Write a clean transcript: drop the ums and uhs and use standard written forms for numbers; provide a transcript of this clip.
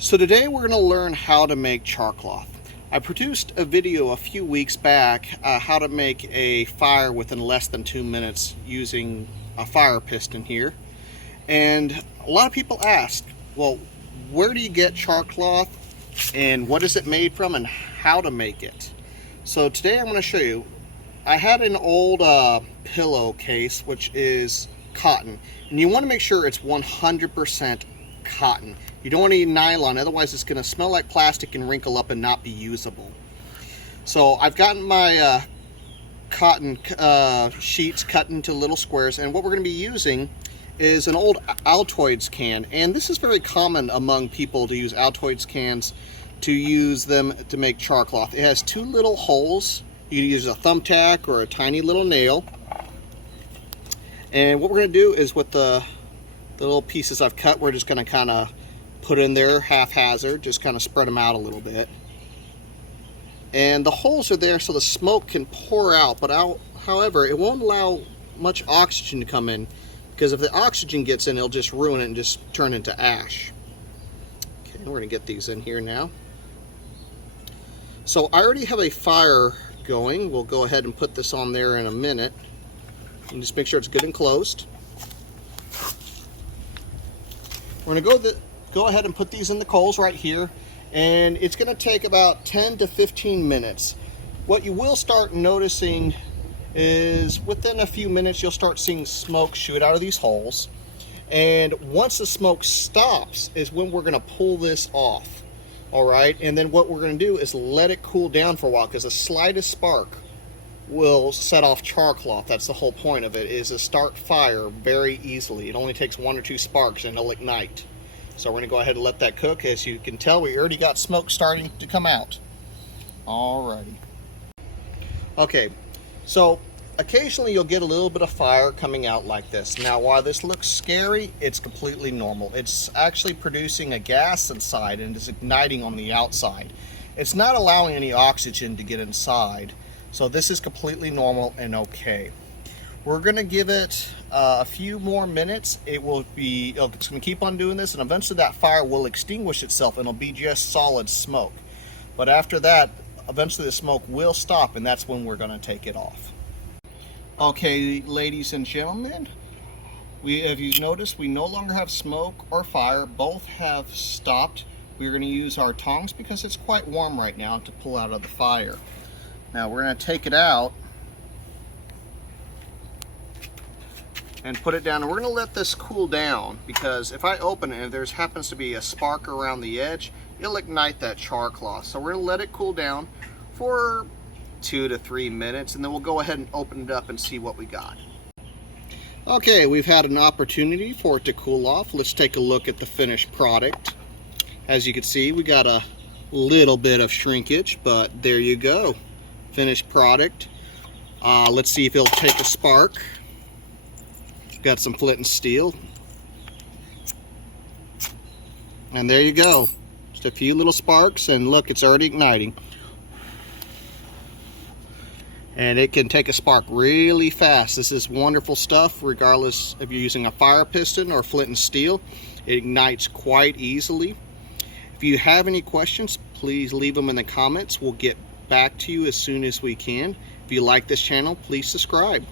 So today we're going to learn how to make char cloth. I produced a video a few weeks back how to make a fire within less than 2 minutes using a fire piston here. And a lot of people ask, well, where do you get char cloth and what is it made from and how to make it? So today I'm going to show you. I had an old pillowcase which is cotton, and you want to make sure it's 100% cotton. You don't want any nylon, otherwise it's going to smell like plastic and wrinkle up and not be usable. So I've gotten my cotton sheets cut into little squares, and what we're going to be using is an old ALTOIDS can, and this is very common among people to use ALTOIDS cans to use them to make char cloth. It has two little holes. You can use a thumbtack or a tiny little nail. And what we're going to do is with the little pieces I've cut, we're just going to kind of put in there haphazard, just kind of spread them out a little bit. And the holes are there so the smoke can pour out, but however, it won't allow much oxygen to come in, because if the oxygen gets in, it'll just ruin it and just turn into ash. Okay, we're going to get these in here now. So I already have a fire going. We'll go ahead and put this on there in a minute. And just make sure it's good and closed. We're going to go ahead and put these in the coals right here, and it's going to take about 10 to 15 minutes. What you will start noticing is within a few minutes you'll start seeing smoke shoot out of these holes, and once the smoke stops is when we're going to pull this off. Alright, and then what we're going to do is let it cool down for a while, because the slightest spark will set off char cloth. That's the whole point of it, is to start fire very easily. It only takes 1 or 2 sparks and it'll ignite. So we're going to go ahead and let that cook. As you can tell, we already got smoke starting to come out. Alrighty. Okay, so occasionally you'll get a little bit of fire coming out like this. Now while this looks scary, it's completely normal. It's actually producing a gas inside and is igniting on the outside. It's not allowing any oxygen to get inside. So this is completely normal and okay. We're going to give it a few more minutes. It's going to keep on doing this, and eventually that fire will extinguish itself and it'll be just solid smoke. But after that, eventually the smoke will stop, and that's when we're going to take it off. Okay, ladies and gentlemen, if you notice, we no longer have smoke or fire. Both have stopped. We're going to use our tongs because it's quite warm right now to pull out of the fire. Now we're going to take it out and put it down, and we're going to let this cool down, because if I open it and there happens to be a spark around the edge, it'll ignite that char cloth. So we're going to let it cool down for 2 to 3 minutes, and then we'll go ahead and open it up and see what we got. Okay, we've had an opportunity for it to cool off. Let's take a look at the finished product. As you can see, we got a little bit of shrinkage, but there you go. Finished product. Let's see if it'll take a spark. Got some flint and steel. And there you go. Just a few little sparks, and look, it's already igniting. And it can take a spark really fast. This is wonderful stuff, regardless if you're using a fire piston or flint and steel. It ignites quite easily. If you have any questions, please leave them in the comments. We'll get back to you as soon as we can. If you like this channel, please subscribe.